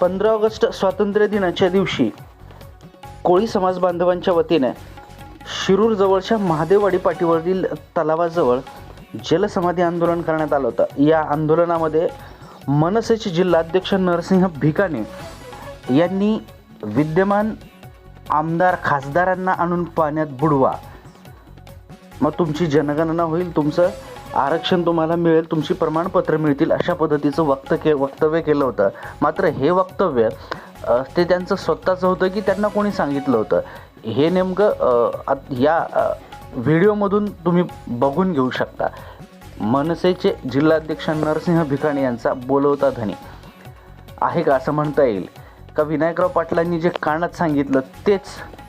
पंधरा ऑगस्ट स्वातंत्र्य दिनाच्या दिवशी कोळी समाज बांधवांच्या वतीने शिरूर जवळच्या महादेववाडी पाटीवरील तलावाजवळ जलसमाधी आंदोलन करण्यात आलं होतं. या आंदोलनामध्ये मनसेचे जिल्हाध्यक्ष नरसिंह भिकाने यांनी विद्यमान आमदार खासदारांना आणून पाण्यात बुडवा. मग तुमची जनगणना होईल तुमचं आरक्षण तुम्हाला मिळेल तुमची प्रमाणपत्र मिळतील अशा पद्धतीचं वक्त के वक्तव्य केलं होतं. मात्र हे वक्तव्य ते त्यांचं स्वतःचं होतं की त्यांना कोणी सांगितलं होतं? हे नेमकं आत- या व्हिडिओमधून तुम्ही बघून घेऊ शकता. मनसेचे जिल्हाध्यक्ष नरसिंह भिकाणे यांचा बोलवता धनी आहे का असं म्हणता येईल? का विनायकराव पाटलांनी जे कानात सांगितलं तेच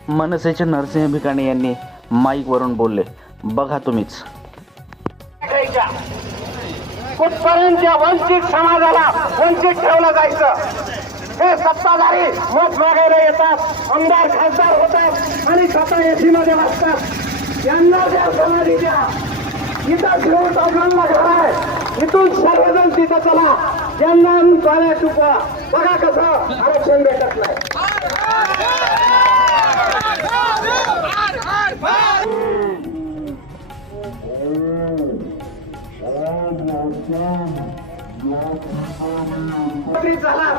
मनसेचे नरसिंह भिकाणे यांनी माईकवरून बोलले? बघा तुम्हीच. करायच्या कुठपर्यंत वंचित समाजाला वंचित ठेवलं जायचं हे सत्ताधारी मत मागायला येतात आमदार खासदार होतात आणि स्वतः एसी मध्ये वाचतात यांना द्या समाधी द्या इथं घेऊन टाकणारा घर आहे इथून सर्वजण तिथं चला यांना आणून चुकवा बघा कसं आरक्षण भेटत नाही एकत्रित झाला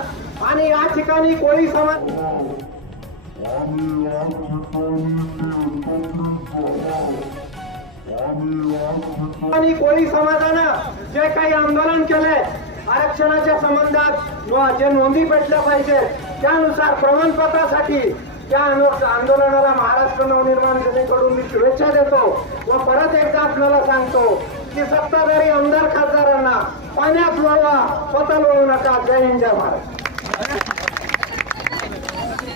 आणि या ठिकाणी कोळी समाज आणि कोळी समाजानं जे काही आंदोलन केलंय आरक्षणाच्या संबंधात जे नोंदी भेटल्या पाहिजे त्यानुसार प्रमाणपत्रासाठी त्या आंदोलनाला महाराष्ट्र नवनिर्माण सेनेकडून मी शुभेच्छा देतो व परत एकदा आपल्याला सांगतो की सत्ताधारी आमदार खासदारांना पाण्यात वळवा पतल वळू नका. जय हिंद जय महाराज